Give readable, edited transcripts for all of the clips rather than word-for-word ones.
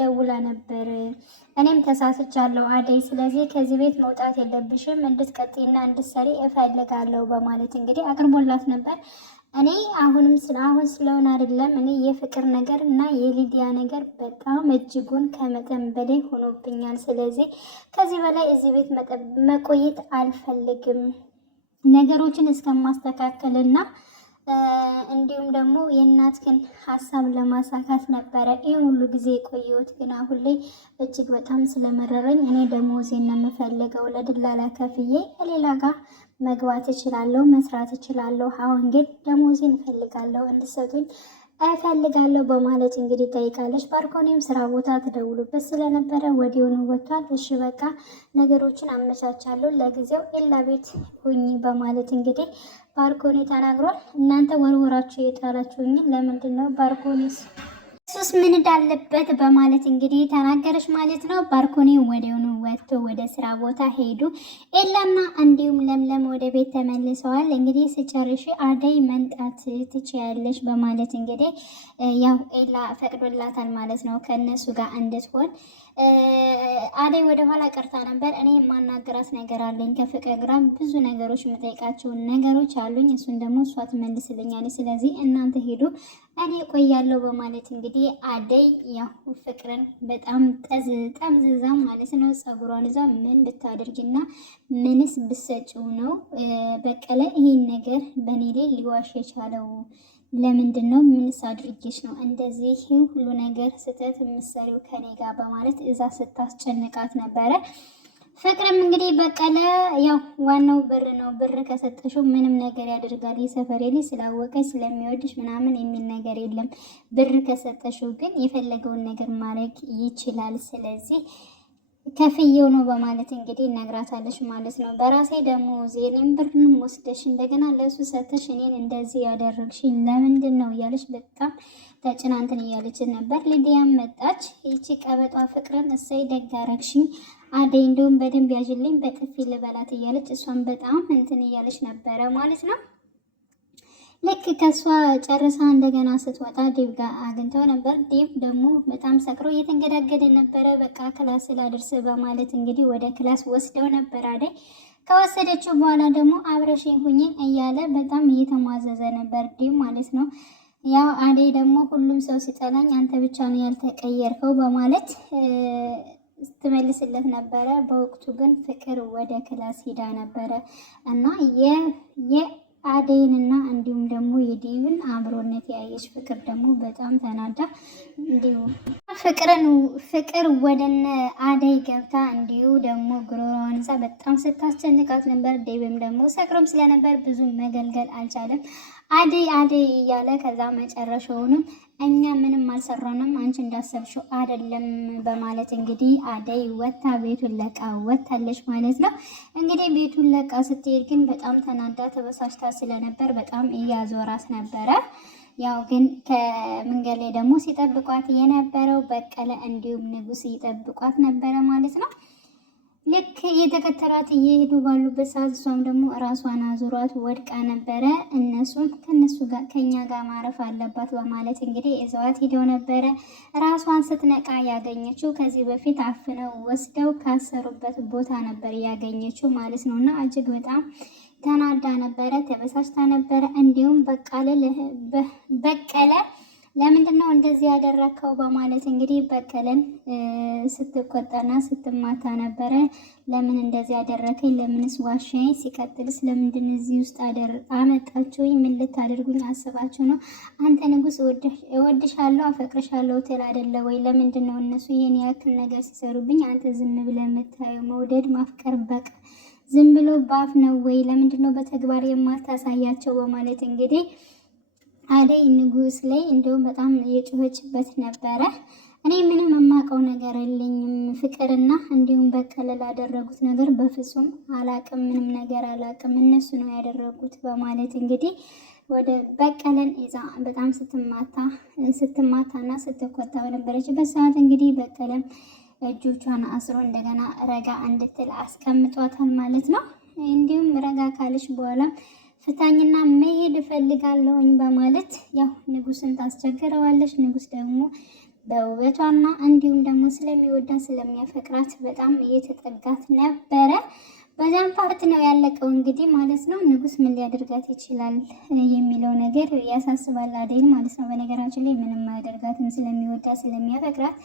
ደውላ ነበር። እኔም ተሳስቻለሁ አደይ፣ ስለዚህ ከዚህ ቤት መውጣት የለብሽም እንድትቀጥይና እንድትሰሪ እፈልጋለሁ በማለት እንግዲህ አቅርቦላት ነበር። እኔ አሁንም ስለሆነ አይደለም እኔ የፍቅር ነገር እና የሊዲያ ነገር በጣም እጅጉን ከመጠን በላይ ሆኖብኛል። ስለዚህ ከዚህ በላይ እዚህ ቤት መቆየት አልፈልግም። ነገሮችን እስከማስተካከልና እንዲሁም ደግሞ የእናትህን ሀሳብ ለማሳካት ነበረ ይህ ሁሉ ጊዜ የቆየሁት። ግን አሁን ላይ እጅግ በጣም ስለመረረኝ እኔ ደሞዜን ነው የምፈልገው። ለድላላ ከፍዬ ከሌላ ጋር መግባት እችላለሁ፣ መስራት እችላለሁ። አሁን ግን ደሞዜን እፈልጋለሁ፣ እንድሰጡኝ እፈልጋለሁ በማለት እንግዲህ ጠይቃለች። ባርኮኔም ስራ ቦታ ተደውሎበት ስለነበረ ወዲያውኑ ወጥቷል። እሺ በቃ ነገሮችን አመቻቻለሁ፣ ለጊዜው ኤላ ቤት ሁኚ በማለት እንግዲህ ባርኮኔ ተናግሯል። እናንተ ወርወራችሁ የጣላችሁኝ ለምንድን ነው? ባርኮኔስ እሱስ ምን እንዳለበት በማለት እንግዲህ ተናገረች ማለት ነው። ባርኮኔ ወዲያውኑ ወጥቶ ወደ ስራ ቦታ ሄዱ። ኤላና እንዲሁም ለምለም ወደ ቤት ተመልሰዋል። እንግዲህ ስጨርሽ አደይ መንጣት ትችያለሽ በማለት እንግዲህ ያው ኤላ ፈቅዶላታል ማለት ነው ከነሱ ጋር እንድትሆን። አደይ ወደ ኋላ ቀርታ ነበር። እኔ የማናገራት ነገር አለኝ ከፍቅር ጋር ብዙ ነገሮች የምጠይቃቸው ነገሮች አሉኝ፣ እሱን ደግሞ እሷ ትመልስልኛለች። ስለዚህ እናንተ ሄዱ እኔ ቆያለሁ በማለት እንግዲህ አደይ ያው ፍቅርን በጣም ጠምዝዛ ማለት ነው ጸጉሯን ይዛ ምን ብታደርጊና ምንስ ብሰጪው ነው በቀለ ይሄን ነገር በኔ ላይ ሊዋሽ የቻለው? ለምንድን ነው? ምንስ አድርጌሽ ነው እንደዚህ ሁሉ ነገር ስተት የምትሰሪው ከኔ ጋር በማለት እዛ ስታስጨንቃት ነበረ። ፍቅርም እንግዲህ በቀለ ያው ዋናው ብር ነው፣ ብር ከሰጠሽው ምንም ነገር ያደርጋል። የሰፈሬ ልጅ ስላወቀች ስለሚወድሽ ምናምን የሚል ነገር የለም። ብር ከሰጠሽው ግን የፈለገውን ነገር ማድረግ ይችላል። ስለዚህ ከፍየው ነው በማለት እንግዲህ ነግራታለች ማለት ነው። በራሴ ደግሞ ዜኔም ብርንም ወስደሽ እንደገና ለሱ ሰተሽ እኔን እንደዚህ ያደረግሽኝ ለምንድን ነው እያለች በጣም ተጭናንትን እያለች ነበር። ሊዲያም መጣች። ይቺ ቀበጧ ፍቅርን እሰይ ደግ አደረግሽኝ አደይ፣ እንደውም በደንብ ያዥልኝ በጥፊ ልበላት እያለች እሷን በጣም እንትን እያለች ነበረ ማለት ነው። ልክ ከሷ ጨርሳ እንደገና ስትወጣ ዴቭ ጋር አግኝተው ነበር። ዴቭ ደግሞ በጣም ሰክሮ እየተንገዳገደ ነበረ። በቃ ክላስ ላድርስ በማለት እንግዲህ ወደ ክላስ ወስደው ነበር። አደይ ከወሰደችው በኋላ ደግሞ አብረሽኝ ሁኚ እያለ በጣም እየተሟዘዘ ነበር ዴቭ ማለት ነው። ያው አደይ ደግሞ ሁሉም ሰው ሲጠላኝ አንተ ብቻ ነው ያልተቀየርከው በማለት ስትመልስለት ነበረ። በወቅቱ ግን ፍቅር ወደ ክላስ ሄዳ ነበረ እና አደይንና እንዲሁም ደግሞ የዴቭን አብሮነት ያየች ፍቅር ደግሞ በጣም ተናዳ እንዲሁ ፍቅር ወደነ አደይ ገብታ እንዲሁ ደግሞ ጉሮሮዋን ይዛ በጣም ስታስጨንቃት ነበር። ዴቭም ደግሞ ሰክሮም ስለነበር ብዙ መገልገል አልቻለም። አደይ እያለ ከዛ መጨረሻውንም እኛ ምንም አልሰራንም አንቺ እንዳሰብሽው አይደለም በማለት እንግዲህ አደይ ወታ ቤቱን ለቃ ወታለች ማለት ነው። እንግዲህ ቤቱን ለቃ ስትሄድ ግን በጣም ተናዳ ተበሳጭታ ስለነበር በጣም እያዞራት ነበረ። ያው ግን ከመንገድ ላይ ደግሞ ሲጠብቋት የነበረው በቀለ እንዲሁም ንጉስ ይጠብቋት ነበረ ማለት ነው። ልክ እየተከተሏት እየሄዱ ባሉበት ሰዓት እሷም ደግሞ ራሷን አዙሯት ወድቃ ነበረ። እነሱም ከኛ ጋር ማረፍ አለባት በማለት እንግዲህ እዛዋት ሄደው ነበረ። ራሷን ስትነቃ ያገኘችው ከዚህ በፊት አፍነው ወስደው ካሰሩበት ቦታ ነበር ያገኘችው ማለት ነው። እና እጅግ በጣም ተናዳ ነበረ፣ ተበሳጭታ ነበረ። እንዲሁም በቀለ ለምንድን ነው እንደዚህ ያደረከው በማለት እንግዲህ በቀለን ስትቆጣና ስትማታ ነበረ። ለምን እንደዚህ ያደረከኝ? ለምንስ ዋሻኝ? ሲቀጥልስ ለምንድን እዚህ ውስጥ አመጣችሁኝ? ምን ልታደርጉኝ አስባችሁ ነው? አንተ ንጉስ እወድሻለሁ አፈቅርሻለሁ ትል አይደለ ወይ? ለምንድን ነው እነሱ ይሄን ያክል ነገር ሲሰሩብኝ አንተ ዝም ብለህ የምታየው? መውደድ ማፍቀር በቃ ዝም ብሎ ባፍ ነው ወይ? ለምንድን ነው በተግባር የማታሳያቸው? በማለት እንግዲህ አደይ ንጉስ ላይ እንዲሁም በጣም የጮኸችበት ነበረ። እኔ ምንም የማውቀው ነገር የለኝም ፍቅርና እንዲሁም በቀለ ላደረጉት ነገር በፍጹም አላቅም፣ ምንም ነገር አላቅም፣ እነሱ ነው ያደረጉት በማለት እንግዲህ ወደ በቀለን ይዛ በጣም ስትማታና ስትቆጣ በነበረችበት ሰዓት እንግዲህ በቀለም እጆቿን አስሮ እንደገና ረጋ እንድትል አስቀምጧታል ማለት ነው። እንዲሁም ረጋ ካለች በኋላ ፍታኝና መሄድ እፈልጋለሁኝ በማለት ያው ንጉስን ታስቸግረዋለች። ንጉስ ደግሞ በውበቷና እንዲሁም ደግሞ ስለሚወዳት ስለሚያፈቅራት በጣም እየተጠጋት ነበረ። በዛም ፓርት ነው ያለቀው እንግዲህ ማለት ነው። ንጉስ ምን ሊያደርጋት ይችላል የሚለው ነገር ያሳስባል አደይን ማለት ነው። በነገራችን ላይ ምንም አያደርጋትም፣ ስለሚወዳት ስለሚያፈቅራት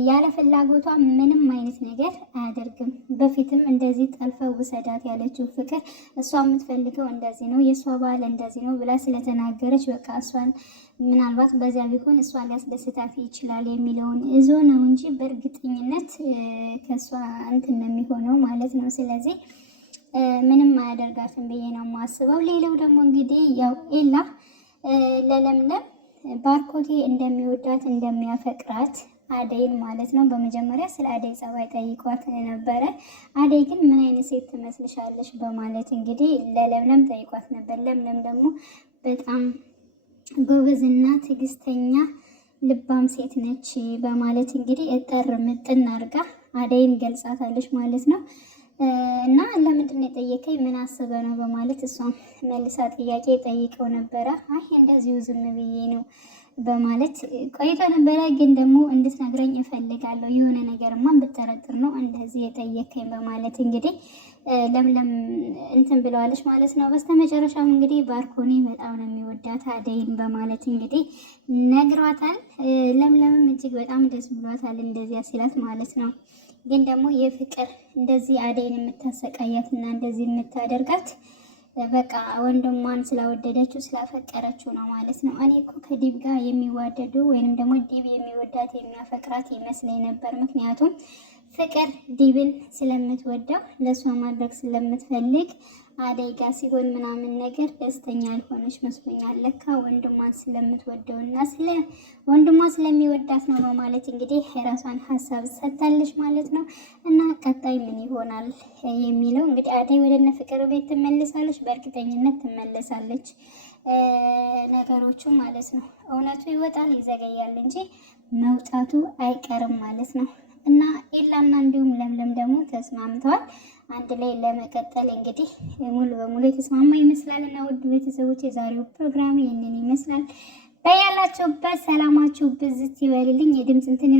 ያለ ፍላጎቷ ምንም አይነት ነገር አያደርግም። በፊትም እንደዚህ ጠልፈው ውሰዳት ያለችው ፍቅር እሷ የምትፈልገው እንደዚህ ነው፣ የእሷ ባል እንደዚህ ነው ብላ ስለተናገረች በቃ እሷን ምናልባት በዚያ ቢሆን እሷን ሊያስደስታት ይችላል የሚለውን እዞ ነው እንጂ በእርግጠኝነት ከእሷ እንትን ነው የሚሆነው ማለት ነው። ስለዚህ ምንም አያደርጋትም ብዬ ነው የማስበው። ሌላው ደግሞ እንግዲህ ያው ኤላ ለለምለም ባርኮቴ እንደሚወዳት እንደሚያፈቅራት አደይን ማለት ነው በመጀመሪያ ስለ አደይ ጸባይ ጠይቋት ነበረ። አደይ ግን ምን አይነት ሴት ትመስልሻለች በማለት እንግዲህ ለለምለም ጠይቋት ነበር። ለምለም ደግሞ በጣም ጎበዝና ትዕግስተኛ ልባም ሴት ነች በማለት እንግዲህ እጠር ምጥን አድርጋ አደይን ገልጻታለች ማለት ነው። እና ለምንድን ነው የጠየቀኝ ምን አስበ ነው በማለት እሷም መልሳ ጥያቄ ጠይቀው ነበረ። አይ እንደዚሁ ዝም ብዬ ነው በማለት ቆይቶ ነበረ። ግን ደግሞ እንድትነግረኝ እፈልጋለሁ የሆነ ነገርማ ብትጠረጥር ነው እንደዚህ የጠየቀኝ በማለት እንግዲህ ለምለም እንትን ብለዋለች ማለት ነው። በስተመጨረሻም እንግዲህ ባርኮኒ በጣም ነው የሚወዳት አደይን በማለት እንግዲህ ነግሯታል። ለምለምም እጅግ በጣም ደስ ብሏታል እንደዚያ ሲላት ማለት ነው። ግን ደግሞ የፍቅር እንደዚህ አደይን የምታሰቃያትና እንደዚህ የምታደርጋት በቃ ወንድሟን ስላወደደችው ስላፈቀረችው ነው ማለት ነው። እኔ እኮ ከዲብ ጋር የሚዋደዱ ወይንም ደግሞ ዲብ የሚወዳት የሚያፈቅራት ይመስለኝ ነበር። ምክንያቱም ፍቅር ዲብን ስለምትወደው ለእሷ ማድረግ ስለምትፈልግ አደይ ጋር ሲሆን ምናምን ነገር ደስተኛ ያልሆነች መስሎኛል። ለካ ወንድሟን ስለምትወደውና ወንድሟ ስለሚወዳት ነው በማለት እንግዲህ የራሷን ሀሳብ ሰጥታለች ማለት ነው። እና ቀጣይ ምን ይሆናል የሚለው እንግዲህ አደይ ወደ እነ ፍቅር ቤት ትመለሳለች፣ በእርግጠኝነት ትመለሳለች። ነገሮቹ ማለት ነው እውነቱ ይወጣል ይዘገያል እንጂ መውጣቱ አይቀርም ማለት ነው። እና ኤላና እንዲሁም ለምለም ደግሞ ተስማምተዋል አንድ ላይ ለመቀጠል እንግዲህ ሙሉ በሙሉ የተስማማ ይመስላል። እና ውድ ቤተሰቦች የዛሬው ፕሮግራም ይህንን ይመስላል። በያላችሁበት ሰላማችሁ ብዝት ይበልልኝ። የድምፅ እንትን